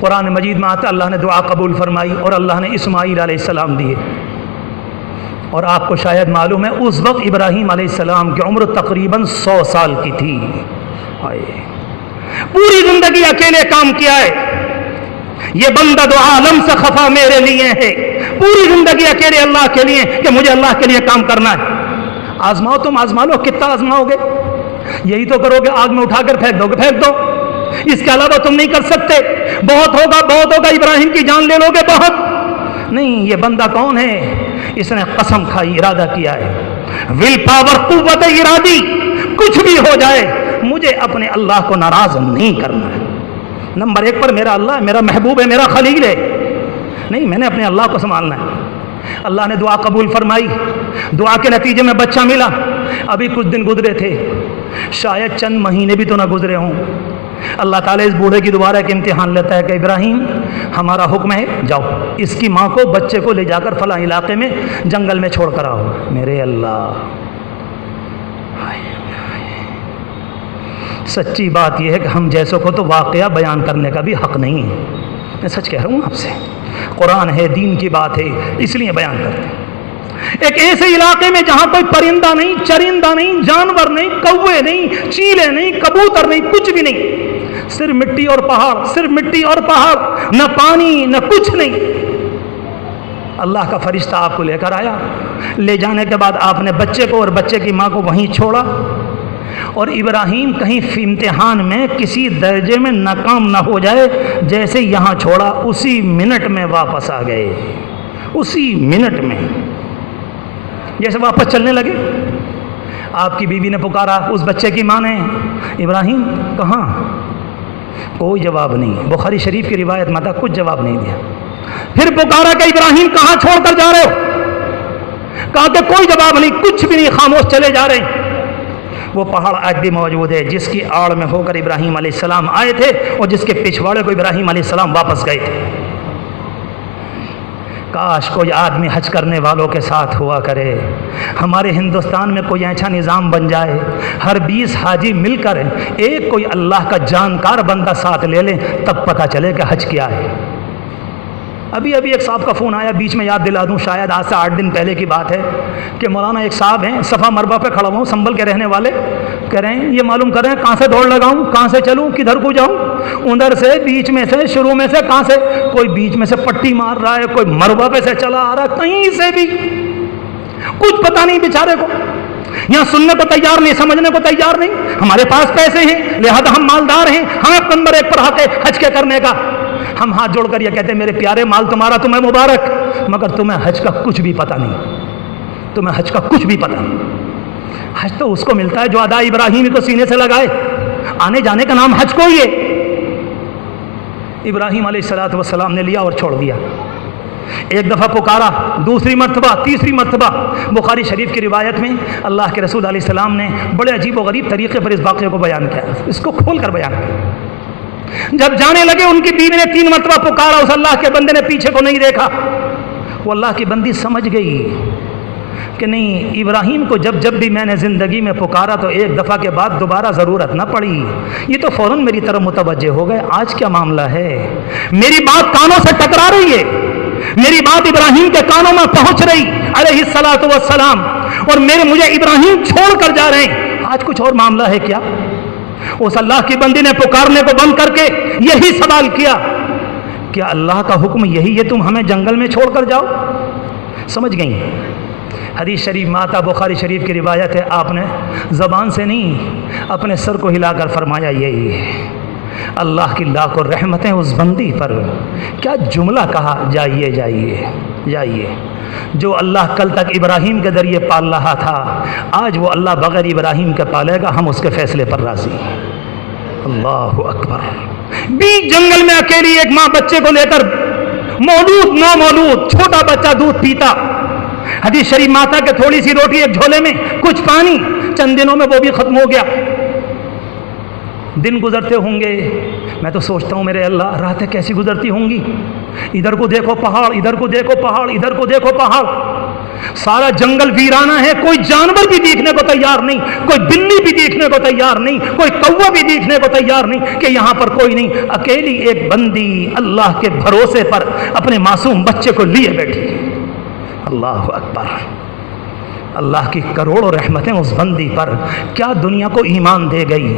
قرآن مجید میں آتا اللہ نے دعا قبول فرمائی اور اللہ نے اسماعیل علیہ السلام دیے. اور آپ کو شاید معلوم ہے اس وقت ابراہیم علیہ السلام کی عمر تقریباً 100 سال کی تھی. پوری زندگی اکیلے کام کیا ہے. یہ بندہ دو عالم سے خفا میرے لیے ہے. پوری زندگی اکیلے اللہ کے لیے کہ مجھے اللہ کے لیے کام کرنا ہے. آزماؤ, تم آزما لو, کتنا آزماؤ گے؟ یہی تو کرو گے, آگ میں اٹھا کر پھینک دو گے, پھینک دو. اس کے علاوہ تم نہیں کر سکتے. بہت ہوگا, بہت ہوگا, ابراہیم کی جان لے لو گے, بہت نہیں. یہ بندہ کون ہے؟ اس نے قسم کھائی, ارادہ کیا ہے, ول پاور, قوت ارادی, کچھ بھی ہو جائے مجھے اپنے اللہ کو ناراض نہیں کرنا ہے. نمبر 1 پر میرا اللہ, میرا محبوب ہے, میرا خلیل ہے. نہیں, میں نے اپنے اللہ کو سنبھالنا ہے. اللہ نے دعا قبول فرمائی. دعا کے نتیجے میں بچہ ملا. ابھی کچھ دن گزرے تھے, شاید چند مہینے بھی تو نہ گزرے ہوں. اللہ تعالیٰ اس بوڑھے کی دوبارہ ایک امتحان لیتا ہے کہ ابراہیم ہمارا حکم ہے, جاؤ اس کی ماں کو, بچے کو لے جا کر فلاں علاقے میں جنگل میں چھوڑ کر آؤ. میرے اللہ, سچی بات یہ ہے کہ ہم جیسوں کو تو واقعہ بیان کرنے کا بھی حق نہیں ہے. میں سچ کہہ رہا ہوں آپ سے, قرآن ہے, دین کی بات ہے, اس لیے بیان کرتے ہیں. ایک ایسے علاقے میں جہاں کوئی پرندہ نہیں, چرندہ نہیں, جانور نہیں, کوے نہیں, چیلے نہیں, کبوتر نہیں, کچھ بھی نہیں, صرف مٹی اور پہاڑ, صرف مٹی اور پہاڑ, نہ پانی نہ کچھ نہیں. اللہ کا فرشتہ آپ کو لے کر آیا. لے جانے کے بعد آپ نے بچے کو اور بچے کی ماں کو وہیں چھوڑا. اور ابراہیم کہیں امتحان میں کسی درجے میں ناکام نہ ہو جائے, جیسے یہاں چھوڑا اسی منٹ میں واپس آ گئے. اسی منٹ میں جیسے واپس چلنے لگے. آپ کی بیوی نے پکارا, اس بچے کی ماں نے, ابراہیم کہاں؟ کوئی جواب نہیں. بخاری شریف کی روایت میں تھا, کچھ جواب نہیں دیا. پھر پکارا کہ ابراہیم کہاں چھوڑ کر جا رہے ہو؟ کہا کہ کوئی جواب نہیں, کچھ بھی نہیں, خاموش چلے جا رہے ہیں. وہ پہاڑ آج بھی موجود ہے جس کی آڑ میں ہو کر ابراہیم علیہ السلام آئے تھے اور جس کے پچھواڑے کو ابراہیم علیہ السلام واپس گئے تھے. کاش کوئی آدمی حج کرنے والوں کے ساتھ ہوا کرے. ہمارے ہندوستان میں کوئی ایسا نظام بن جائے, ہر 20 حاجی مل کر ایک کوئی اللہ کا جانکار بندہ ساتھ لے لیں, تب پتہ چلے کہ حج کیا ہے. ابھی ایک صاحب کا فون آیا, بیچ میں یاد دلا دوں, شاید آج سے 8 دن پہلے کی بات ہے, کہ مولانا ایک صاحب ہیں, صفا مربع پہ کھڑا ہوں, سنبل کے رہنے والے, کہہ رہے ہیں یہ معلوم کر رہے ہیں کہاں سے دوڑ لگاؤں, کہاں سے چلوں, کدھر کو جاؤں, ادھر سے, بیچ میں سے, شروع میں سے, کہاں سے, کوئی بیچ میں سے پٹی مار رہا ہے, کوئی مربع پہ سے چلا آ رہا ہے, کہیں سے بھی کچھ پتہ نہیں بیچارے کو. یہاں سننے کو تیار نہیں, سمجھنے کو تیار نہیں. ہمارے پاس پیسے ہیں لہذا ہم مالدار ہیں, ہمیں نمبر 1 پر حق ہے حج کے کرنے کا. ہم ہاتھ جوڑ کر یہ کہتے ہیں میرے پیارے, مال تمہارا, تمہیں مبارک, مگر تمہیں حج کا کچھ بھی پتہ نہیں. تمہیں حج کا کچھ بھی پتہ نہیں. حج تو اس کو ملتا ہے جو ادا ابراہیم کو سینے سے لگائے. آنے جانے کا نام حج کو ہی ہے. ابراہیم علیہ السلام نے لیا اور چھوڑ دیا. ایک دفعہ پکارا, دوسری مرتبہ, تیسری مرتبہ. بخاری شریف کی روایت میں اللہ کے رسول علیہ السلام نے بڑے عجیب و غریب طریقے پر اس واقعے کو بیان کیا, اس کو کھول کر بیان کیا. جب جانے لگے ان کی بیوی نے 3 مرتبہ پکارا, اس اللہ کے بندے نے پیچھے کو نہیں دیکھا. وہ اللہ کی بندی سمجھ گئی کہ نہیں, ابراہیم کو جب بھی میں نے زندگی میں پکارا تو ایک دفعہ کے بعد دوبارہ ضرورت نہ پڑی. یہ تو فوراً میری طرف متوجہ ہو گئے. آج کیا معاملہ ہے؟ میری بات کانوں سے ٹکرا رہی ہے, میری بات ابراہیم کے کانوں میں پہنچ رہی علیہ الصلوۃ والسلام, اور مجھے ابراہیم چھوڑ کر جا رہے ہیں. آج کچھ اور معاملہ ہے کیا؟ اس اللہ کی بندی نے پکارنے کو بند کر کے یہی سوال کیا, کیا اللہ کا حکم یہی ہے تم ہمیں جنگل میں چھوڑ کر جاؤ؟ سمجھ گئی. حدیث شریف میں آتا, بخاری شریف کی روایت ہے, آپ نے زبان سے نہیں اپنے سر کو ہلا کر فرمایا یہی ہے. اللہ کی لاکھوں رحمتیں اس بندی پر. کیا جملہ کہا, جائیے جائیے جائیے. جو اللہ کل تک ابراہیم کے ذریعے پال رہا تھا, آج وہ اللہ بغیر ابراہیم کے پالے گا. ہم اس کے فیصلے پر راضی. اللہ اکبر. بیچ جنگل میں اکیلی ایک ماں بچے کو لے کر, مولود نو مولود چھوٹا بچہ دودھ پیتا. حدیث شریف میں آتا کہ تھوڑی سی روٹی ایک جھولے میں, کچھ پانی, چند دنوں میں وہ بھی ختم ہو گیا. دن گزرتے ہوں گے, میں تو سوچتا ہوں میرے اللہ راتیں کیسی گزرتی ہوں گی. ادھر کو دیکھو پہاڑ, ادھر کو دیکھو پہاڑ, ادھر کو دیکھو پہاڑ. सारा जंगल वीराना है, कोई जानवर भी देखने को तैयार नहीं, कोई बिल्ली भी देखने को तैयार नहीं, कोई कौवा भी देखने को तैयार नहीं कि यहाँ पर कोई नहीं। अकेली एक बंदी अल्लाह के भरोसे पर अपने मासूम बच्चे को लिए बैठी। अल्लाह अकबर। अल्लाह की करोड़ों रहमतें उस बंदी पर। क्या दुनिया को ईमान दे गई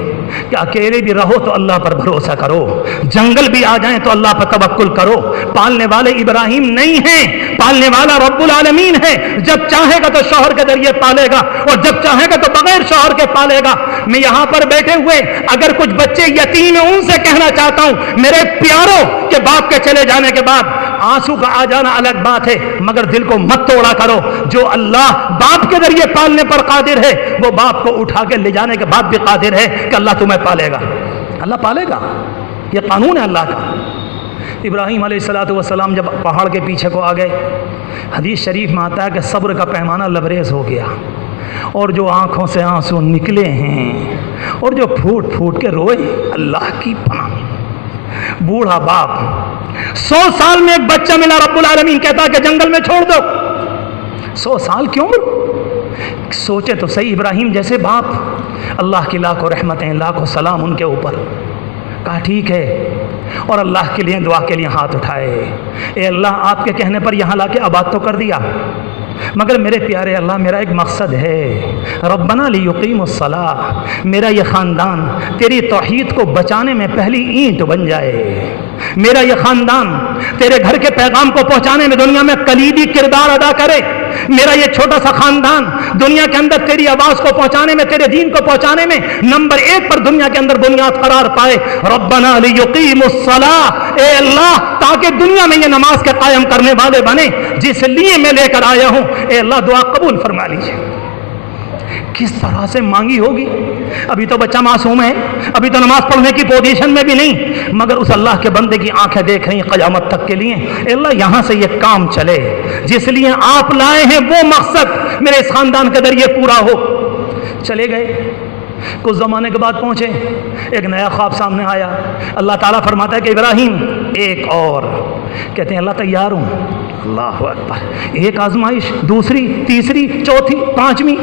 कि अकेले भी रहो तो अल्लाह पर भरोसा करो, जंगल भी आ जाए तो अल्लाह पर तवक्कुल करो। पालने वाले इब्राहिम नहीं है, पालने वाला रब्बुल आलमीन है। जब चाहेगा तो शौहर के जरिए पालेगा और जब चाहेगा तो बगैर शौहर के पालेगा। मैं यहाँ पर बैठे हुए अगर कुछ बच्चे यतीम हैं उनसे कहना चाहता हूँ, मेरे प्यारों के बाप के चले जाने के बाद आंसू का आ जाना अलग बात है, मगर दिल को मत तोड़ा करो। जो अल्लाह बाप के जरिए पालने पर कादिर है, वो बाप को उठा के ले जाने के बाद भी कादिर है कि अल्लाह तुम्हें पालेगा। अल्लाह पालेगा, ये कानून है अल्लाह का। इब्राहीम अलैहिस्सलातु वस्सलाम जब पहाड़ के पीछे को आ गए, हदीस शरीफ में आता है कि सब्र का पैमाना लबरेज हो गया और जो आंखों से आंसू निकले हैं और जो फूट फूट के रोए, अल्लाह की पनाह। बूढ़ा बाप 100 साल में एक बच्चा मिला, रब्बुल आलमीन कहता है कि जंगल में छोड़ दो। 100 साल क्यों? सोचे तो सही, इब्राहीम जैसे बाप, अल्लाह की लाखों रहमतें लाखों सलाम उनके ऊपर। कहा ठीक है और अल्लाह के लिए दुआ के लिए हाथ उठाए। ए अल्लाह, आपके कहने पर यहाँ लाके आबाद तो कर दिया, मगर मेरे प्यारे अल्लाह मेरा एक मकसद है, रब्बना लियुकीमुस्सलाह, मेरा ये ख़ानदान तेरी तौहीद को बचाने में पहली ईंट बन जाए। मेरा ये ख़ानदान तेरे घर के पैगाम को पहुँचाने में दुनिया में कलीदी किरदार अदा करे। मेरा ये छोटा सा ख़ानदान दुनिया के अंदर तेरी आवाज़ को पहुँचाने में, तेरे दीन को पहुँचाने में नंबर 1 पर दुनिया के अंदर बुनियाद करार पाए। रब्बना लियुकीमुस्सलाह, ए अल्लाह, ताकि दुनिया में ये नमाज के कायम करने वाले बने जिस लिए मैं लेकर आया हूँ। ए अल्लाह, दुआ कबूल फरमा लीजिए। किस तरह से मांगी होगी। अभी तो बच्चा मासूम है, अभी तो नमाज पढ़ने की पोजीशन में भी नहीं, मगर उस अल्लाह के बंदे की आंखें देख रही क़यामत तक के लिए। ए अल्लाह, यहाँ से ये काम चले जिस लिए आप लाए हैं, वो मकसद मेरे इस खानदान के जरिए पूरा हो। चले गए, कुछ ज़माने के बाद पहुँचे, एक नया ख्वाब सामने आया। अल्लाह ताला फरमाता है कि इब्राहीम एक और। कहते हैं अल्लाह तैयार हूँ। अल्लाह अकबर। एक आजमाइश, दूसरी, तीसरी, चौथी, पाँचवीं,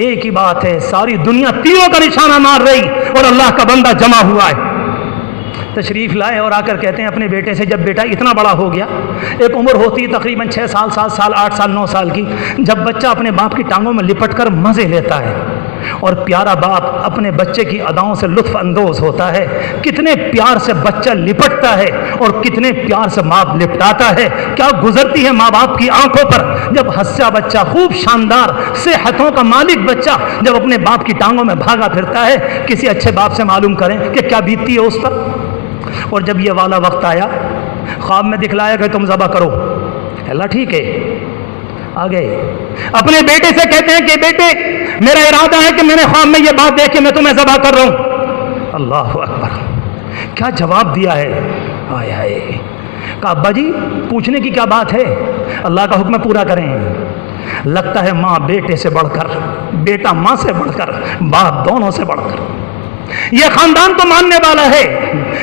एक ही बात है, सारी दुनिया तीरों का निशाना मार रही और अल्लाह का बंदा जमा हुआ है। तशरीफ़ लाए और आकर कहते हैं अपने बेटे से, जब बेटा इतना बड़ा हो गया, एक उम्र होती है तकरीबन 6 साल, 7 साल, 8 साल, 9 साल की, जब बच्चा अपने बाप की टांगों में लिपट कर मज़े लेता है और प्यारा बाप अपने बच्चे की अदाओं से लुत्फ़ अंदोज़ होता है। कितने प्यार से बच्चा लिपटता है और कितने प्यार से माँ लिपटाता है। क्या गुजरती है माँ बाप की आंखों पर जब हंसा बच्चा, खूब शानदार सेहतों का मालिक बच्चा जब अपने बाप की टांगों में भागा फिरता है। किसी अच्छे बाप से मालूम करें कि क्या बीतती है उस पर। और जब ये वाला वक्त आया, ख्वाब में दिखलाया कि तुम ज़बह करो। अल्लाह ठीक है, आ गए। अपने बेटे से कहते हैं कि बेटे, मेरा इरादा है कि मैंने ख्वाब में ये बात देखी, मैं तुम्हें ज़बह कर रहा हूँ। अल्लाह अकबर, क्या जवाब दिया है। आए हाय। कहा अब्बा जी, पूछने की क्या बात है, अल्लाह का हुक्म पूरा करें। लगता है माँ बेटे से बढ़कर, बेटा माँ से बढ़कर, बाप दोनों से बढ़कर। ये खानदान तो मानने वाला है।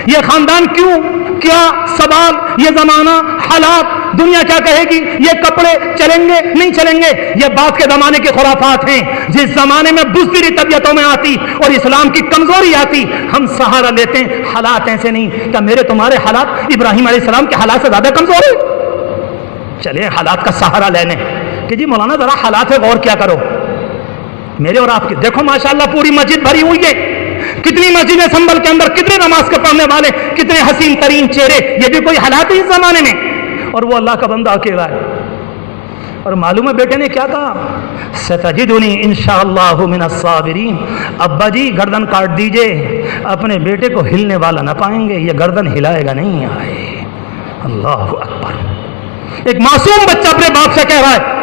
ये खानदान क्यों, क्या सवाल, ये जमाना, हालात, दुनिया क्या कहेगी, ये कपड़े चलेंगे नहीं चलेंगे, ये बात के जमाने के खुराफात हैं। जिस जमाने में बुज़दिली तबीयतों में आती और इस्लाम की कमजोरी आती, हम सहारा लेते हैं। हालात ऐसे नहीं। क्या मेरे तुम्हारे हालात इब्राहीम अलैहिस्सलाम के हालात से ज्यादा कमजोर है? चले हालात का सहारा लेने कि जी मौलाना जरा हालात है गौर क्या करो। मेरे और आपके देखो माशाअल्लाह पूरी मस्जिद भरी हुई है, कितनी मस्जिदें संभल के अंदर, कितने नमाज के पढ़ने वाले, कितने हसीन तरीन चेहरे। ये भी कोई हालात है इस जमाने में, और वो अल्लाह का बंदा अकेला है। और मालूम है बेटे ने क्या कहा, सतजिदुनी इंशाअल्लाहु मिनस साबिरीन। अब्बा जी गर्दन काट दीजिए, अपने बेटे को हिलने वाला ना पाएंगे, ये गर्दन हिलाएगा नहीं। आए अल्लाह अकबर। एक मासूम बच्चा अपने बाप से कह रहा है,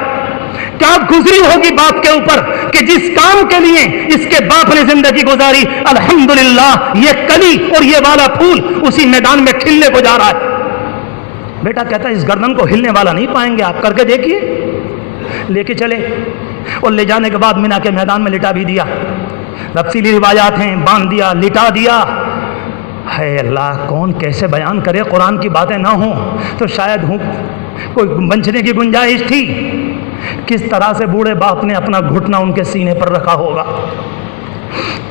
क्या गुजरी होगी बाप के ऊपर कि जिस काम के लिए इसके बाप ने जिंदगी गुजारी, अल्हम्दुलिल्लाह ये कली और ये वाला फूल उसी मैदान में खिलने को जा रहा है। बेटा कहता है इस गर्दन को हिलने वाला नहीं पाएंगे, आप करके देखिए। लेके चले और ले जाने के बाद मिना के मैदान में लिटा भी दिया। तफसीली रिवायात हैं, बांध दिया, लिटा दिया। है अल्लाह, कौन कैसे बयान करे, कुरान की बातें ना हो तो शायद कोई बंचने की गुंजाइश थी। کس طرح سے بوڑھے باپ نے اپنا گھٹنا ان کے سینے پر رکھا ہوگا،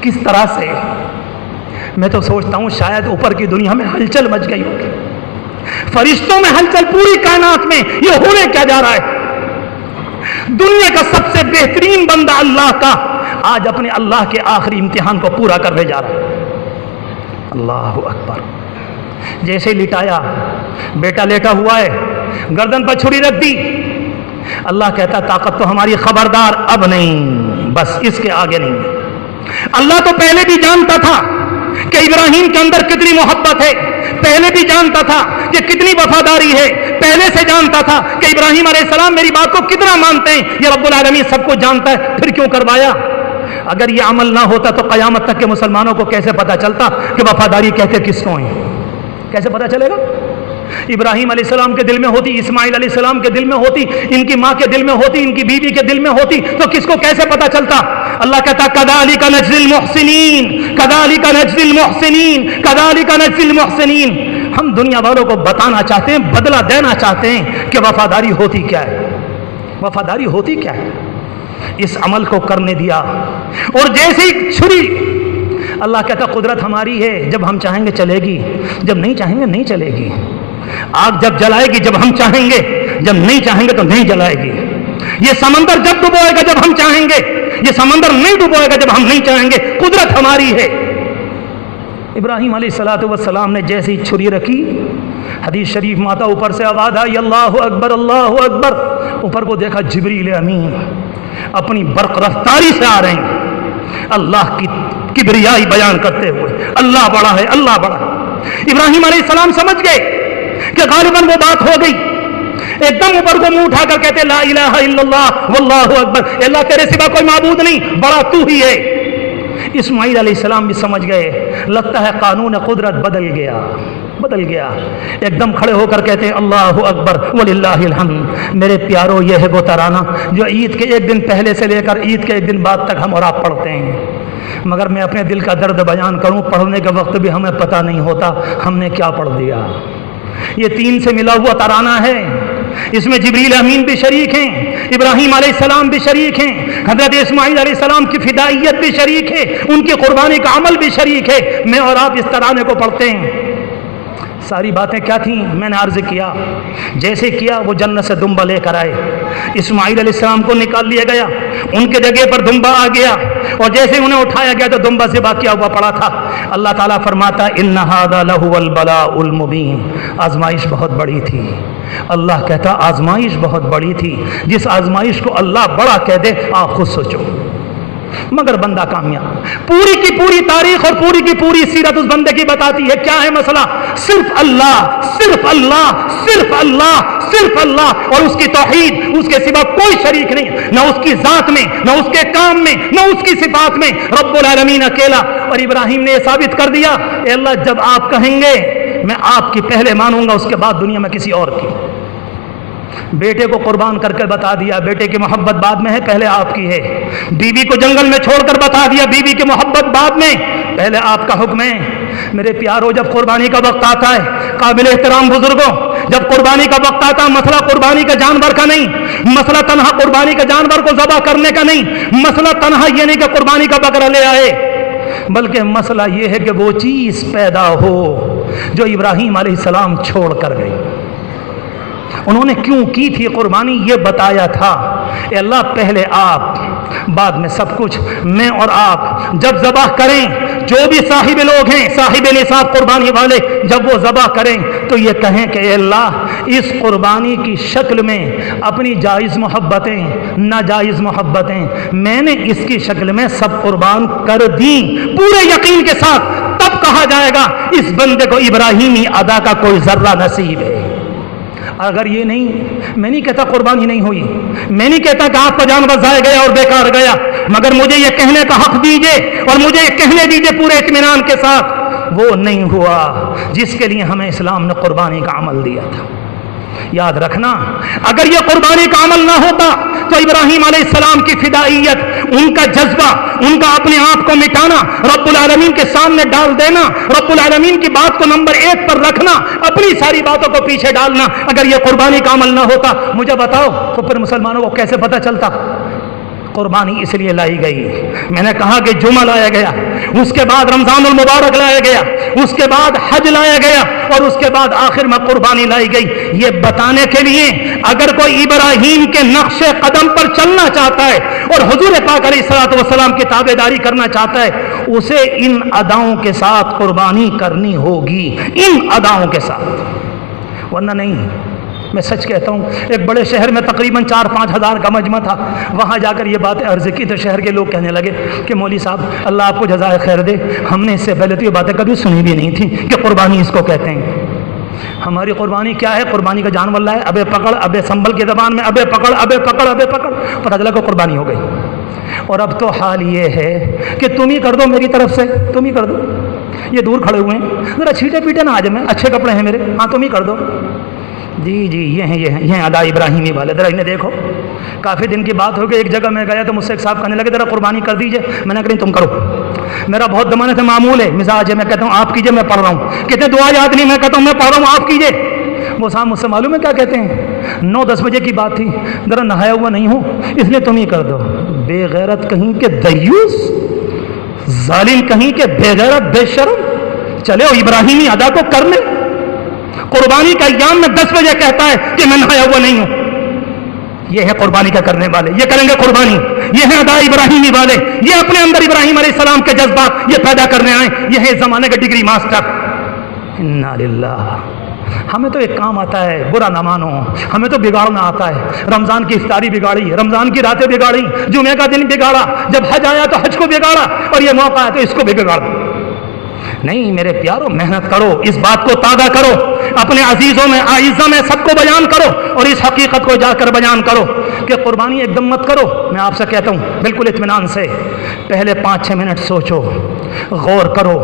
کس طرح سے. میں تو سوچتا ہوں شاید اوپر کی دنیا میں ہلچل مچ گئی ہوگی، فرشتوں میں ہلچل، پوری کائنات میں یہ ہونے کیا جا رہا ہے. دنیا کا سب سے بہترین بندہ اللہ کا آج اپنے اللہ کے آخری امتحان کو پورا کرنے جا رہا ہے. اللہ اکبر. جیسے لٹایا، بیٹا لیٹا ہوا ہے، گردن پر چھری رکھ دی، اللہ کہتا طاقت تو ہماری، خبردار اب نہیں، بس اس کے آگے نہیں. اللہ تو پہلے بھی جانتا تھا کہ ابراہیم کے اندر کتنی محبت ہے، پہلے بھی جانتا تھا کہ کتنی وفاداری ہے، پہلے سے جانتا تھا کہ ابراہیم علیہ السلام میری بات کو کتنا مانتے ہیں. یہ رب العالمین سب کو جانتا ہے، پھر کیوں کروایا؟ اگر یہ عمل نہ ہوتا تو قیامت تک کے مسلمانوں کو کیسے پتا چلتا کہ وفاداری کہتے کس کو ہیں؟ کیسے پتا چلے گا؟ ابراہیم علیہ السلام کے دل میں ہوتی، اسماعیل علیہ السلام کے دل میں ہوتی، ان کی ماں کے دل میں ہوتی، ان کی بیوی کے دل میں ہوتی، تو کس کو کیسے پتا چلتا؟ اللہ کہتا کذالک نجزی المحسنین، کذالک نجزی المحسنین، کذالک نجزی المحسنین. ہم دنیا والوں کو بتانا چاہتے ہیں، بدلہ دینا چاہتے ہیں کہ وفاداری ہوتی کیا ہے، وفاداری ہوتی کیا ہے. اس عمل کو کرنے دیا، اور جیسے ہی چھری، اللہ کہتا قدرت ہماری ہے، جب ہم چاہیں گے چلے گی، جب نہیں چاہیں گے نہیں چلے گی. آگ جب جلائے گی جب ہم چاہیں گے، جب نہیں چاہیں گے تو نہیں جلائے گی. یہ سمندر جب ڈبوئے گا جب ہم چاہیں گے، یہ سمندر نہیں ڈبوئے گا جب ہم نہیں چاہیں گے. قدرت ہماری ہے. ابراہیم علیہ السلام نے جیسی چھری رکھی، حدیث شریف میں آتا اوپر سے آواز آئی اللہ اکبر اللہ اکبر. اوپر کو دیکھا جبریل امین اپنی برق رفتاری سے آ رہے ہیں، اللہ کی کبریائی بیان کرتے ہوئے، اللہ بڑا ہے، اللہ بڑا ہے. ابراہیم علیہ السلام سمجھ گئے کہ غالباً وہ بات ہو گئی. ایک دم اوپر کو منہ اٹھا کر کہتے لا الہ الا اللہ واللہ اکبر، اللہ تیرے سوا کوئی معبود نہیں، بڑا تو ہی ہے. اسماعیل علیہ السلام بھی سمجھ گئے، لگتا ہے قانون قدرت بدل گیا، بدل گیا. ایک دم کھڑے ہو کر کہتے ہیں اللہ اکبر وللہ الحمد. میرے پیارو، یہ ہے وہ ترانہ جو عید کے ایک دن پہلے سے لے کر عید کے ایک دن بعد تک ہم اور آپ پڑھتے ہیں. مگر میں اپنے دل کا درد بیان کروں، پڑھنے کے وقت بھی ہمیں پتہ نہیں ہوتا ہم نے کیا پڑھ دیا. یہ 3 سے ملا ہوا ترانہ ہے، اس میں جبریل امین بھی شریک ہیں، ابراہیم علیہ السلام بھی شریک ہیں، حضرت اسماعیل علیہ السلام کی فدائیت بھی شریک ہے، ان کی قربانی کا عمل بھی شریک ہے. میں اور آپ اس ترانے کو پڑھتے ہیں. ساری باتیں کیا تھیں؟ میں نے عرض کیا، جیسے کیا وہ جنت سے دمبا لے کر آئے، اسماعیل علیہ السلام کو نکال لیا گیا، ان کے جگہ پر دمبا آ گیا، اور جیسے انہیں اٹھایا گیا تو دمبا ذبح کیا ہوا پڑا تھا. اللہ تعالیٰ فرماتا ان ھذا لہو البلاء المبین. آزمائش بہت بڑی تھی. اللہ کہتا آزمائش بہت بڑی تھی. جس آزمائش کو اللہ بڑا کہہ دے آپ خود سوچو. مگر بندہ کامیاب. پوری کی پوری تاریخ اور پوری کی پوری سیرت اس بندے کی بتاتی ہے کیا ہے مسئلہ. صرف اللہ، صرف اللہ، صرف اللہ، صرف اللہ، اور اس کی توحید، اس کے سوا کوئی شریک نہیں، نہ اس کی ذات میں، نہ اس کے کام میں، نہ اس کی صفات میں. رب العالمین اکیلا. اور ابراہیم نے یہ ثابت کر دیا اے اللہ جب آپ کہیں گے میں آپ کی پہلے مانوں گا، اس کے بعد دنیا میں کسی اور کی. بیٹے کو قربان کر کے بتا دیا بیٹے کی محبت بعد میں ہے، پہلے آپ کی ہے. بیوی کو جنگل میں چھوڑ کر بتا دیا بیوی کی محبت بعد میں، پہلے آپ کا حکم ہے. میرے پیارو، جب قربانی کا وقت آتا ہے، قابل احترام بزرگوں، جب قربانی کا وقت آتا ہے، مسئلہ قربانی کا جانور کا نہیں، مسئلہ تنہا قربانی کا جانور کو ذبح کرنے کا نہیں، مسئلہ تنہا یہ نہیں کہ قربانی کا بکرا لے آئے، بلکہ مسئلہ یہ ہے کہ وہ چیز پیدا ہو جو ابراہیم علیہ السلام چھوڑ کر گئے. انہوں نے کیوں کی تھی قربانی یہ بتایا تھا. اے اللہ پہلے آپ، بعد میں سب کچھ. میں اور آپ جب ذبح کریں، جو بھی صاحب لوگ ہیں، صاحب نصاب قربانی والے، جب وہ ذبح کریں تو یہ کہیں کہ اے اللہ اس قربانی کی شکل میں اپنی جائز محبتیں، ناجائز محبتیں میں نے اس کی شکل میں سب قربان کر دیں، پورے یقین کے ساتھ. تب کہا جائے گا اس بندے کو ابراہیمی ادا کا کوئی ذرہ نصیب ہے. اگر یہ نہیں، میں نہیں کہتا قربانی نہیں ہوئی، میں نہیں کہتا کہ آپ کا جانور ضائع گیا اور بیکار گیا، مگر مجھے یہ کہنے کا حق دیجئے اور مجھے یہ کہنے دیجئے پورے اطمینان کے ساتھ وہ نہیں ہوا جس کے لیے ہمیں اسلام نے قربانی کا عمل دیا تھا. याद रखना, अगर ये कुर्बानी का अमल ना होता तो इब्राहीम अलैहिस्सलाम की फिदाइयत, उनका जज्बा, उनका अपने आप को मिटाना, रब्बुल आलमीन के सामने डाल देना, रब्बुल आलमीन की बात को नंबर 1 पर रखना, अपनी सारी बातों को पीछे डालना, अगर ये कुर्बानी का अमल ना होता, मुझे बताओ तो फिर मुसलमानों को कैसे पता चलता? कुर्बानी इसलिए लाई गई। मैंने कहा कि जुमा लाया गया, उसके बाद रमजानुल मुबारक लाया गया, उसके बाद हज लाया गया और उसके बाद आखिर में कुर्बानी लाई गई, ये बताने के लिए अगर कोई इब्राहीम के नक्शे कदम पर चलना चाहता है और हुजूर पाक अलैहिस्सलातु वस्सलाम की ताबेदारी करना चाहता है, उसे इन अदाओं के साथ कुर्बानी करनी होगी, इन अदाओं के साथ, वरना नहीं। मैं सच कहता हूँ, एक बड़े शहर में तकरीबन 4-5 हज़ार का मजमा था, वहाँ जाकर ये बातें अर्ज़ की तो शहर के लोग कहने लगे कि मौली साहब अल्लाह आपको जज़ाए खैर दे, हमने इससे पहले तो ये बातें कभी सुनी भी नहीं थी कि कुर्बानी इसको कहते हैं। हमारी कुर्बानी क्या है? कुर्बानी का जानवर लाए, अबे पकड़, अबे संभल की ज़बान में अबे पकड़, अबे पकड़, अबे पकड़, पता चला कि कुर्बानी हो गई। और अब तो हाल ये है कि तुम ही कर दो, मेरी तरफ से तुम ही कर दो। ये दूर खड़े हुए हैं, ज़रा छीटे पीटे ना आज में, अच्छे कपड़े हैं मेरे, हाँ तुम ही कर दो। जी जी ये हैं अदा इब्राहीमी वाले, ज़रा इन्हें देखो। काफ़ी दिन की बात हो गई, एक जगह मैं गया तो मुझसे एक साहब कहने लगे ज़रा कुर्बानी कर दीजिए। मैंने कहा तुम करो, मेरा बहुत ज़माने से मामूल है, मिजाज है, मैं कहता हूँ आप कीजिए, मैं पढ़ रहा हूँ। कहते दुआ याद नहीं, मैं कहता हूँ मैं पढ़ रहा हूँ, आप कीजिए। वो साहब मुझसे मालूम है क्या कहते हैं, 9-10 बजे की बात थी, ज़रा नहाया हुआ नहीं हूँ इसलिए तुम ही कर दो। बेगैरत कहीं के दयूस, जालिम कहीं के बेगैरत बेशर्म, चले हो इब्राहीमी अदा को कर ले। कुर्बानी का अय्याम में 10 बजे कहता है कि मैं नहाया हुआ नहीं हूं। ये है कुर्बानी का करने वाले, ये करेंगे कुर्बानी, ये है अदा इब्राहीमी वाले, ये अपने अंदर इब्राहीम अलैहिस्सलाम के जज्बात ये पैदा करने आए, ये है जमाने के डिग्री मास्टर। इन्ना लिल्लाह। हमें तो एक काम आता है, बुरा ना मानो, हमें तो बिगाड़ना आता है। रमजान की इफ्तारी बिगाड़ी, रमजान की रातें बिगाड़ी, जुमे का दिन बिगाड़ा, जब हज आया तो हज को बिगाड़ा, और ये मौका आया तो इसको भी बिगाड़ दो। नहीं मेरे प्यारो, मेहनत करो, इस बात को ताज़ा करो, अपने अजीज़ों में आइज़ा में सबको बयान करो और इस हकीकत को जाकर बयान करो कि कुर्बानी एकदम मत करो। मैं आपसे कहता हूँ बिल्कुल इत्मीनान से, पहले 5-6 मिनट सोचो, गौर करो,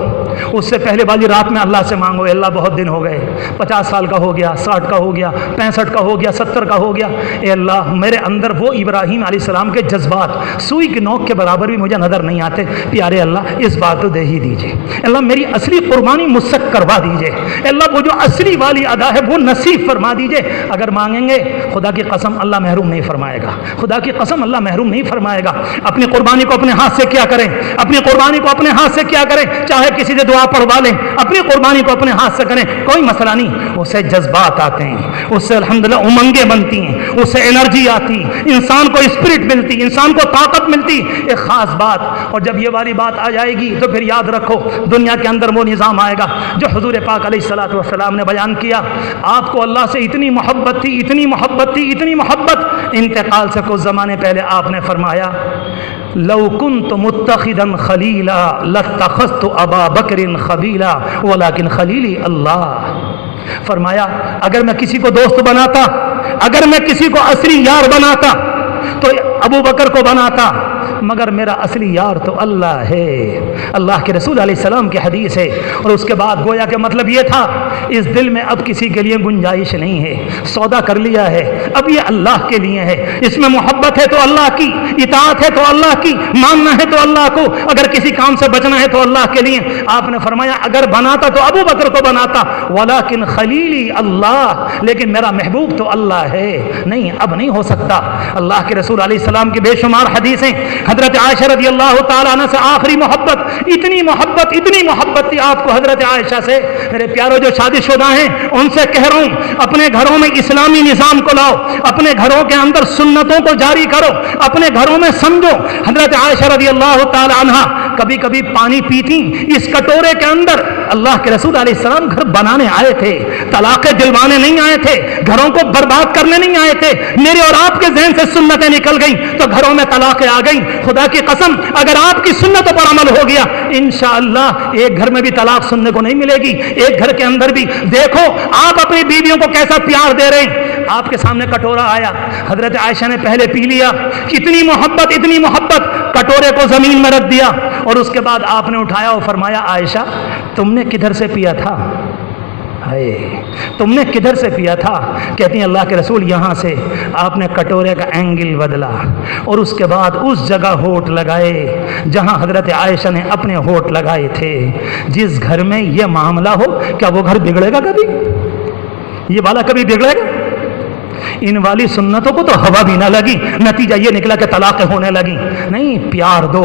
उससे पहले वाली रात में अल्लाह से मांगो, अल्लाह बहुत दिन हो गए, 50 साल का हो गया, 60 का हो गया, 65 का हो गया, 70 का हो गया, ए अल्लाह मेरे अंदर वो इब्राहीम अलैहिस्सलाम के जज्बात सुई की नोक के बराबर भी मुझे नज़र नहीं आते। प्यारे अल्लाह इस बात को दे ही दीजिए, अल्लाह मेरी असली कुर्बानी मुझसे करवा दीजिए, अल्लाह वो जो असली वाली अदा है वो नसीब फरमा दीजिए। अगर मांगेंगे खुदा की कसम अल्लाह महरूम नहीं फरमाएगा, खुदा की कसम अल्लाह महरूम नहीं फरमाएगा। अपनी कुर्बानी को अपने हाथ से क्या करें, अपनी कुर्बानी को अपने हाथ से क्या करें, चाहे किसी से दुआ पढ़वा लें, अपनी कुर्बानी को अपने हाथ से करें, कोई मसला नहीं। उससे जज्बात आते हैं, उससे अल्हम्दुलिल्लाह उमंगे बनती हैं, उससे एनर्जी आती, इंसान को स्पिरिट मिलती, इंसान को ताकत मिलती, एक ख़ास बात। और जब ये वाली बात आ जाएगी तो फिर याद रखो दुनिया के अंदर वो निज़ाम आएगा जो हुजूर पाक अलैहिस्सलातु वस्सलाम ने बयान किया। आपको अल्लाह से इतनी मोहब्बत थी, इतनी मोहब्बत थी, इतनी मोहब्बत, इंतकाल से कुछ ज़माने पहले आपने फरमाया लौ कुन्तु मुत्तखिदन खलीला लत्तखज़तु अबा बकरिन खबीला वलाकिन खलीली अल्लाह। फरमाया अगर मैं किसी को दोस्त बनाता, अगर मैं किसी को असली यार बनाता तो अबू बकर को बनाता, मगर मेरा असली यार तो अल्लाह है। अल्लाह के रसूल अलैहिस्सलाम की हदीस है। और उसके बाद गोया के मतलब ये था इस दिल में अब किसी के लिए गुंजाइश नहीं है, सौदा कर लिया है, अब ये अल्लाह के लिए है, इसमें मोहब्बत है तो अल्लाह की, इताअत है तो अल्लाह की, मानना है तो अल्लाह को, अगर किसी काम से बचना है तो अल्लाह के लिए। आपने फरमाया अगर बनाता तो अबू बकर को बनाता, वलाकिन खलीली अल्लाह, लेकिन मेरा महबूब तो अल्लाह है। नहीं अब नहीं हो सकता। अल्लाह के रसूल अलैहिस्सलाम की बेशुमार हदीसें, हजरत आयशा रज़ियल्लाहु ताला अन्हा से आखिरी मोहब्बत, इतनी मोहब्बत थी आपको हजरत आयशा से। मेरे प्यारों जो शादीशुदा हैं उनसे कह रहा हूं अपने घरों में इस्लामी निज़ाम को लाओ, अपने घरों के अंदर सुन्नतों को जारी करो, अपने घरों में समझो। हजरत आयशा रज़ियल्लाहु ताला अन्हा कभी कभी पानी पीती, इस कटोरे के अंदर अल्लाह के रसूल अलैहिस्सलाम घर बनाने आए थे, तलाक़ें दिलवाने नहीं आए थे, घरों को बर्बाद करने नहीं आए थे। मेरे और आपके ज़हन से सुन्नतें निकल गई तो घरों में तलाक़ें आ गई। खुदा की कसम अगर आपकी सुन्नतों पर अमल हो गया इंशाअल्लाह एक घर में भी तलाक सुनने को नहीं मिलेगी, एक घर के अंदर भी। देखो आप अपनी बीवियों को कैसा प्यार दे रहे हैं। आपके सामने कटोरा आया, हजरत आयशा ने पहले पी लिया, इतनी मोहब्बत, कटोरे को जमीन में रख दिया और उसके बाद आपने उठाया और फरमाया आयशा तुमने किधर से पिया था। हाय तुमने किधर से पिया था? कहती हैं अल्लाह के रसूल यहाँ से। आपने कटोरे का एंगल बदला और उसके बाद उस जगह होठ लगाए जहाँ हज़रत आयशा ने अपने होठ लगाए थे। जिस घर में ये मामला हो, क्या वो घर बिगड़ेगा कभी? ये वाला कभी बिगड़ेगा? इन वाली सुन्नतों को तो हवा भी ना लगी, नतीजा ये निकला कि तलाक़ें होने लगी। नहीं, प्यार दो,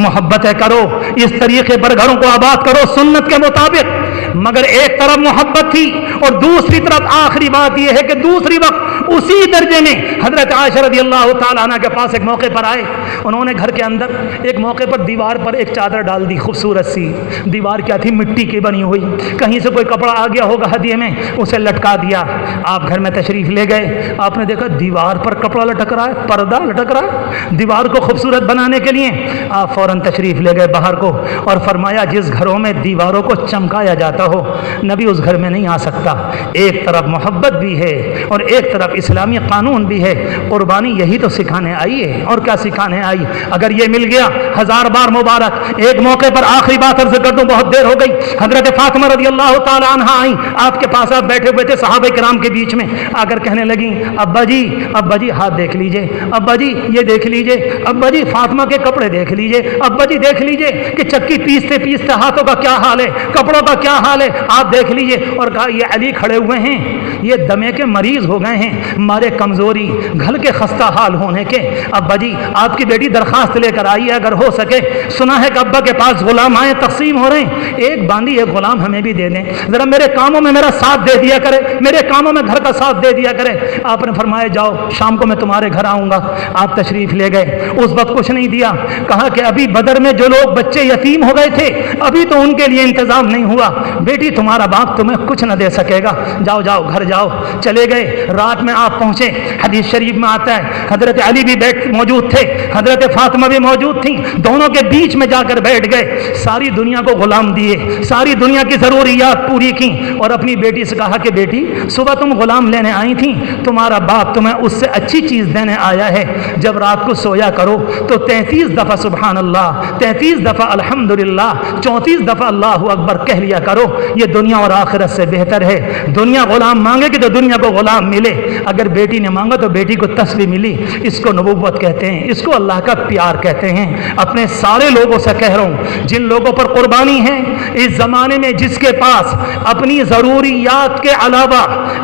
मोहब्बतें करो, इस तरीके पर घरों को आबाद करो सुन्नत के मुताबिक। मगर एक तरफ मोहब्बत थी और दूसरी तरफ आखिरी बात यह है कि दूसरी वक्त उसी दर्जे में हजरत आयशा रज़ियल्लाहु ताला अन्हा के पास एक मौके पर आए। उन्होंने घर के अंदर एक मौके पर दीवार पर एक चादर डाल दी, खूबसूरत सी। दीवार क्या थी? मिट्टी की बनी हुई। कहीं से कोई कपड़ा आ गया होगा हदिये में, उसे लटका दिया। आप घर में तशरीफ ले गए, आपने देखा दीवार पर कपड़ा लटक रहा है, पर्दा लटक रहा है। दीवार को खूबसूरत बनाने के लिए आप फौरन तशरीफ ले गए बाहर को और फरमाया जिस घरों में दीवारों को चमकाया जाता हो नबी उस घर में नहीं आ सकता। एक तरफ मोहब्बत भी है और एक तरफ इस्लामी कानून भी है। कुर्बानी यही तो सिखाने आई है, और क्या सिखाने आई? अगर ये मिल गया हजार बार मुबारक। एक मौके पर आखिरी बात अर्ज कर दूं, बहुत देर हो गई। हजरत फातिमा रज़ियल्लाहु ताला अन्हा आई, आपके पास आप बैठे हुए थे सहाबा किराम के बीच में, आकर कहने लगी अब्बा जी हाथ देख लीजिए, अब्बा जी ये देख लीजिए, अब्बा जी फातिमा के कपड़े देख लीजिए, अब्बा जी देख लीजिए कि चक्की पीसते पीसते हाथों का क्या हाल है, कपड़ों का क्या हाल है, आप देख लीजिए। और कहा ये अली खड़े हुए हैं, ये दमे के मरीज हो गए हैं, मारे कमजोरी घल के खस्ता हाल होने के। अब्बा जी आपकी बेटी दरखास्त लेकर आई है, अगर हो सके। सुना है कि अब्बा के पास गुलाम आए तकसीम हो रहे हैं, एक बांदी एक गुलाम हमें भी दे दें, जरा मेरे कामों में मेरा साथ दे दिया करे, मेरे कामों में घर का साथ दे दिया करे। आपने फरमाया जाओ शाम को मैं तुम्हारे घर आऊंगा। आप तशरीफ ले गए। उस वक्त कुछ नहीं दिया, कहा कि अभी बदर में जो लोग बच्चे यतीम हो गए थे अभी तो उनके लिए इंतजाम नहीं हुआ, बेटी तुम्हारा बाप तुम्हें कुछ न दे सकेगा, जाओ जाओ घर जाओ। चले गए। रात में आप पहुंचे, हदीस शरीफ में आता है हजरत अली भी मौजूद थे, हजरत फातिमा भी मौजूद थी, दोनों के बीच में जाकर बैठ गए। सारी दुनिया को गुलाम दिए, सारी दुनिया की जरूरियात पूरी की और अपनी बेटी से कहा कि बेटी सुबह तुम गुलाम लेने आई थी, तुम्हारा बाप तुम्हें उससे अच्छी चीज देने आया है। जब रात को सोया करो तो 33 दफा सुभान अल्लाह, 33 दफा अल्हम्दुलिल्लाह, 34 दफा अल्लाहु अकबर कह लिया करो। ये दुनिया और आखिरत से बेहतर है। दुनिया गुलाम मांगेगी तो दुनिया को गुलाम मिले, अगर बेटी ने मांगा तो बेटी को तस्वीर मिली। इसको नबूवत कहते हैं, इसको अल्लाह का प्यार कहते हैं। अपने सारे लोगों से कह रहा हूं, जिन लोगों पर कुर्बानी है इस जमाने में, जिसके पास अपनी जरूरियात के अलावा,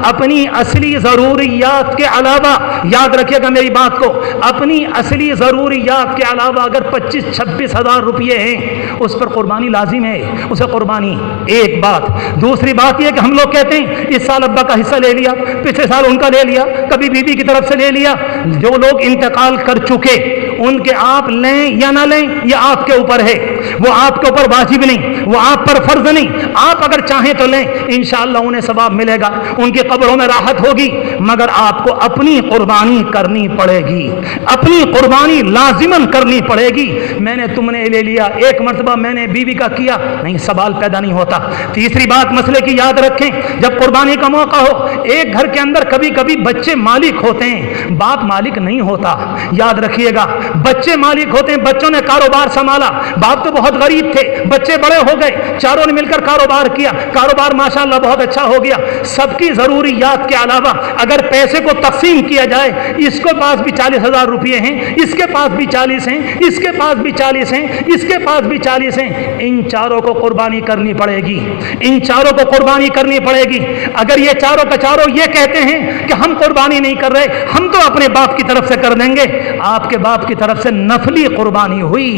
अपनी असली जरूरियात के अलावा, याद रखिएगा मेरी बात को, अपनी असली जरूरियात के अलावा अगर 25-26 हज़ार रुपये हैं उस पर कुर्बानी लाजिम है, उसे कुर्बानी। एक बात। दूसरी बात यह कि हम लोग कहते हैं इस साल अब्बा का हिस्सा ले लिया, पिछले साल उनका ले लिया, कभी बीवी की तरफ से ले लिया। जो लोग इंतकाल कर चुके उनके आप लें या ना लें ये आपके ऊपर है, वो आपके ऊपर वाजिब नहीं, वो आप पर फर्ज नहीं। आप अगर चाहें तो लें, इंशाअल्लाह उन्हें सवाब मिलेगा, उनकी कब्रों में राहत होगी, मगर आपको अपनी कुर्बानी करनी पड़ेगी, अपनी कुर्बानी लाजिमन करनी पड़ेगी। मैंने तुमने ले लिया, एक मरतबा मैंने बीवी का किया, नहीं, सवाल पैदा नहीं होता। तीसरी बात मसले की याद रखें, जब कुर्बानी का मौका हो, एक घर के अंदर कभी कभी बच्चे मालिक होते हैं, बाप मालिक नहीं होता। याद रखिएगा, बच्चे मालिक होते हैं। बच्चों ने कारोबार संभाला, बाप तो बहुत गरीब थे, बच्चे बड़े हो गए, चारों ने मिलकर कारोबार किया, कारोबार माशाअल्लाह बहुत अच्छा हो गया। सबकी जरूरियात के अलावा अगर पैसे को तकसीम किया जाए, इसके पास भी 40,000 रुपये हैं, इसके पास भी 40 हैं, इसके पास भी 40 हैं, इसके पास भी 40 हैं, इन चारों को कुर्बानी करनी पड़ेगी, इन चारों को कुर्बानी करनी पड़ेगी। अगर ये चारों का चारों ये कहते हैं कि हम कुर्बानी नहीं कर रहे, हम तो अपने बाप की तरफ से कर देंगे, आपके बाप की तरफ से नफली कुर्बानी हुई,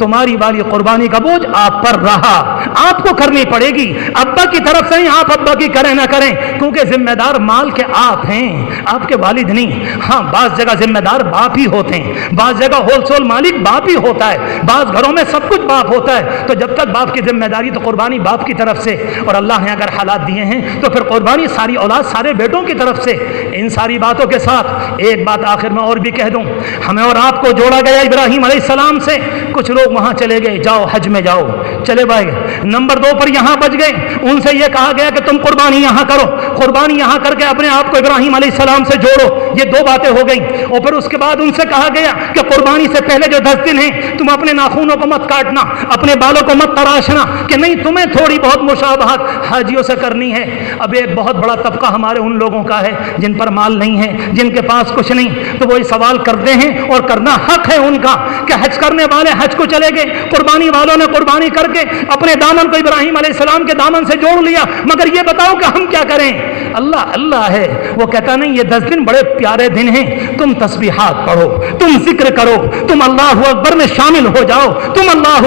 तुम्हारी वाली कुर्बानी का बोझ आप पर रहा, आपको करनी पड़ेगी। अब्बा की तरफ से ही आप अब्बा की करें ना करें, क्योंकि जिम्मेदार माल के आप हैं, आपके वालिद नहीं। हाँ, बाज जगह जिम्मेदार बाप ही होते हैं, बाज जगह होलसेल मालिक बाप ही होता है, बाज घरों में सब कुछ बाप होता है। तो जब तक बाप की जिम्मेदारी, तो कुर्बानी बाप की तरफ से, और अल्लाह ने अगर हालात दिए हैं तो फिर कुर्बानी सारी औलाद, सारे बेटों की तरफ से। इन सारी बातों के साथ एक बात आखिर में और भी कह दूं, हमें और आपको जोड़ा गया इब्राहिम अलैहिस्सलाम से। कुछ लोग वहां चले गए, जाओ हज में जाओ, चले भाई, नंबर 2 पर यहां बच गए, उनसे यह कहा गया कि तुम कुर्बानी यहां करो, कुर्बानी यहां करके अपने आप को इब्राहिम अलैहिस्सलाम से जोड़ो। یہ دو باتیں ہو گئیں، اور پھر اس کے بعد ان سے کہا گیا کہ قربانی سے پہلے جو 10 دن ہیں تم اپنے ناخونوں کو مت کاٹنا، اپنے بالوں کو مت تراشنا، کہ نہیں تمہیں تھوڑی بہت مشابہت حاجیوں سے کرنی ہے۔ اب ایک بہت بڑا طبقہ ہمارے ان لوگوں کا ہے جن پر مال نہیں ہے، جن کے پاس کچھ نہیں، تو وہی سوال کرتے ہیں، اور کرنا حق ہے ان کا، کہ حج کرنے والے حج کو چلے گئے، قربانی والوں نے قربانی کر کے اپنے دامن کو ابراہیم علیہ السلام کے دامن سے جوڑ لیا، مگر یہ بتاؤ کہ ہم کیا کریں؟ اللہ اللہ ہے، وہ کہتا نہیں یہ 10 دن بڑے پیارے دن ہیں، تم تسبیحات پڑھو، تم ذکر کرو، تم اللہ اکبر میں شامل ہو جاؤ، تم اللہ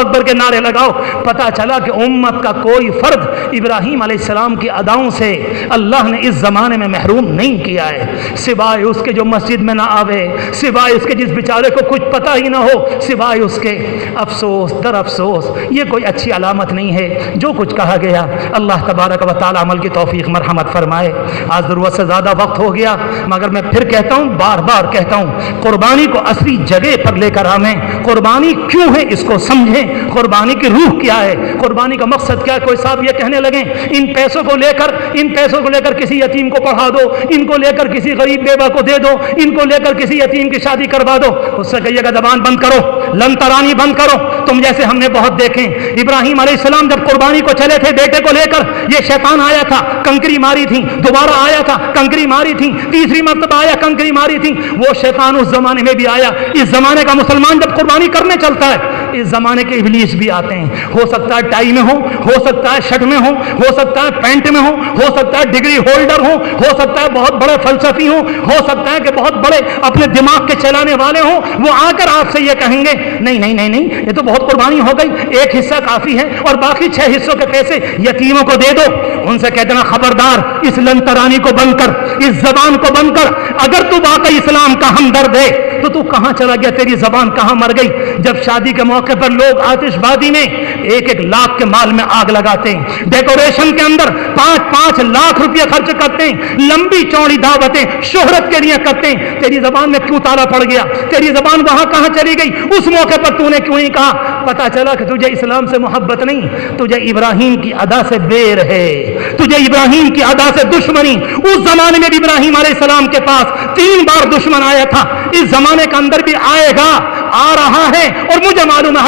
اکبر کے نعرے لگاؤ۔ پتہ چلا کہ امت کا کوئی فرد ابراہیم علیہ السلام کی اداؤں سے اللہ نے اس زمانے میں محروم نہیں کیا ہے، سوائے اس کے جو مسجد میں نہ آوے، سوائے اس کے جس بیچارے کو کچھ پتہ ہی نہ ہو، سوائے اس کے۔ افسوس در افسوس، یہ کوئی اچھی علامت نہیں ہے۔ جو کچھ کہا گیا اللہ تبارک و تعالی عمل کی توفیق مرحمت فرمائے۔ آج ضرورت سے زیادہ وقت ہو گیا، مگر میں پھر کہتا ہوں، بار بار کہتا ہوں، قربانی کو اصلی جگہ پر لے کر آئیں۔ قربانی کیوں ہے اس کو سمجھیں، قربانی کی روح کیا ہے، قربانی کا مقصد کیا ہے۔ کوئی صاحب یہ کہنے لگیں ان پیسوں کو لے کر کسی یتیم کو پڑھا دو، ان کو لے کر کسی غریب بیوہ کو دے دو، ان کو لے کر کسی یتیم کی شادی کروا دو، اس سے کہیے گا زبان بند کرو، لن ترانی بند کرو۔ تم جیسے ہم نے بہت دیکھیں، ابراہیم علیہ السلام جب قربانی کو چلے تھے بیٹے کو لے کر، یہ شیطان آیا تھا، کنکری ماری تھی، دوبارہ آیا تھا، کنکری ماری تھی، تیسری مرتبہ آیا، کنکری ماری تھی۔ وہ شیطان اس زمانے میں بھی آیا۔ اس زمانے کا مسلمان جب قربانی کرنے چلتا ہے، اس زمانے کے ابلیس بھی آتے ہیں۔ ہو سکتا ہے ٹائی میں ہو سکتا ہے شرٹ میں ہو سکتا ہے پینٹ میں ہو سکتا ہے ڈگری ہولڈر ہو سکتا ہے بہت بڑے فلسفی ہو سکتا ہے کہ بہت بڑے اپنے دماغ کے چلانے والے ہوں۔ وہ آ کر آپ سے یہ کہیں گے نہیں، یہ تو بہت قربانی ہو گئی، ایک حصہ کافی ہے اور باقی 6 حصوں کے پیسے یتیموں کو دے دو۔ ان سے کہہ دینا خبردار، اس لنترانی کو بند کر، اس زبان کو بند کر۔ اگر تو واقعی اسلام کا ہمدرد ہے تو کہاں چلا گیا، تیری زبان کہاں مر گئی؟ جب شادی کے موقع پر لوگ آتش بازی میں 1-1 لاکھ کے مال میں آگ لگاتے ہیں، ڈیکوریشن کے اندر 5-5 لاکھ روپے خرچ کرتے ہیں، لمبی چوڑی دعوتیں شہرت کے لیے کرتے ہیں، تیری زبان میں کیوں تالا پڑ گیا؟ تیری زبان وہاں کہاں چلی گئی؟ اس موقع پر تو نے کیوں نہیں کہا؟ پتا چلا کہ تجھے اسلام سے محبت نہیں، تجھے ابراہیم کی ادا سے بیر ہے، تجھے ابراہیم کی ادا سے دشمنی۔ اس زمانے میں بھی ابراہیم علیہ السلام کے پاس 3 بار دشمن آیا تھا، اس زمانے کے اندر بھی آئے گا، آ رہا ہے۔ اور مجھے معلوم ہے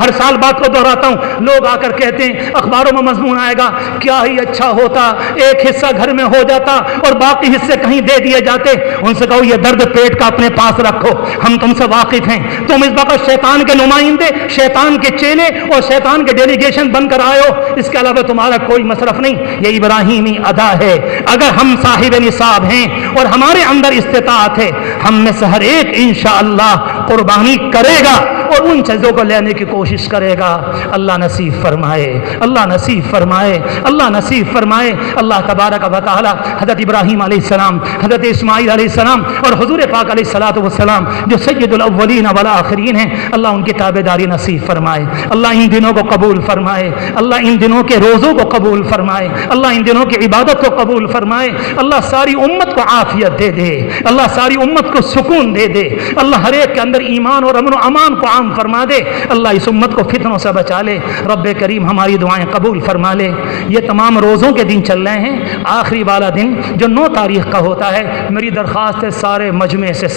ہر سال بات کو دہراتا ہوں، لوگ آ کر کہتے ہیں اخباروں میں مضمون آئے گا، کیا ہی اچھا ہوتا ایک حصہ گھر میں ہو جاتا اور باقی حصے کہیں دے دیے جاتے۔ ان سے کہو یہ درد پیٹ کا اپنے پاس رکھو، ہم تم سے واقف ہیں، تم اس وقت شیطان کے نمائندے، شیطان کے چیلے اور شیطان کے ڈیلیگیشن بن کر آئے ہو، اس کے علاوہ تمہارا کوئی مصرف نہیں۔ یہ ابراہیمی ادا ہے۔ اگر ہم صاحب نصاب ہیں اور ہمارے اندر استطاعت ہے، ہم میں سے ہر ایک انشاءاللہ قربانی کرے گا اور ان چیزوں کو لینے کی کوشش کرے گا۔ اللہ نصیب فرمائے، اللہ نصیب فرمائے، اللہ نصیب فرمائے۔ اللہ تبارک و تعالی حضرت ابراہیم علیہ السلام، حضرت اسماعیل علیہ السلام اور حضور پاک علیہ الصلوۃ والسلام جو سید الاولین والآخرین ہیں، اللہ ان کی تابعداری نصیب فرمائے۔ اللہ ان دنوں کو قبول فرمائے، اللہ ان دنوں کے روزوں کو قبول فرمائے، اللہ ان دنوں کی عبادت کو قبول فرمائے۔ اللہ ساری امت کو عافیت دے دے، اللہ ساری امت کو سکون دے دے، اللہ ہر ایک کے اندر ایمان اور امن و امان کو عام فرما دے۔ اللہ اس امت کو فتنوں سے بچا لے۔ رب کریم ہماری دعائیں قبول فرما لے۔ یہ تمام روزوں کے دن چل رہے ہیں، آخری والا دن جو 9 تاریخ کا ہوتا ہے، میری درخواست ہے سارے مجمع سے،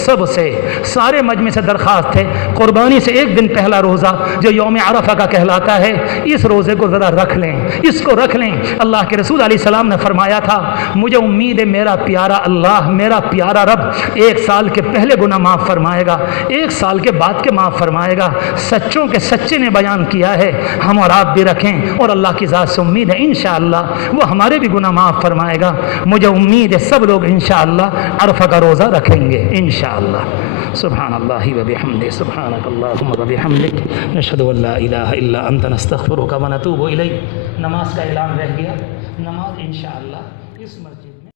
سارے مجمع سے درخواست ہے، قربانی سے 1 دن پہلا روزہ جو یوم عرفہ کا کہلاتا ہے، اس روزے کو ذرا رکھ لیں، اس کو رکھ لیں۔ اللہ کے رسول علیہ السلام نے فرمایا تھا، مجھے امید ہے میرا پیارا اللہ، میرا پیارا رب 1 سال کے پہلے گناہ معاف فرمائے گا، 1 سال کے بعد کے معاف فرمائے گا۔ سچوں کے سچے نے بیان کیا ہے، ہم اور آپ بھی رکھیں، اور اللہ کی ذات سے امید ہے انشاءاللہ وہ ہمارے بھی گناہ معاف فرمائے گا۔ مجھے امید ہے سب لوگ انشاءاللہ عرفہ کا روزہ رکھیں گے انشاءاللہ۔ سبحان اللہ و بحمدہ، سبحانک اللہم و بحمدک، نشہد ان لا الہ الا انت نستغفرک و نتوب الیک۔ نماز کا اعلان رہ گیا، نماز انشاءاللہ اس مسجد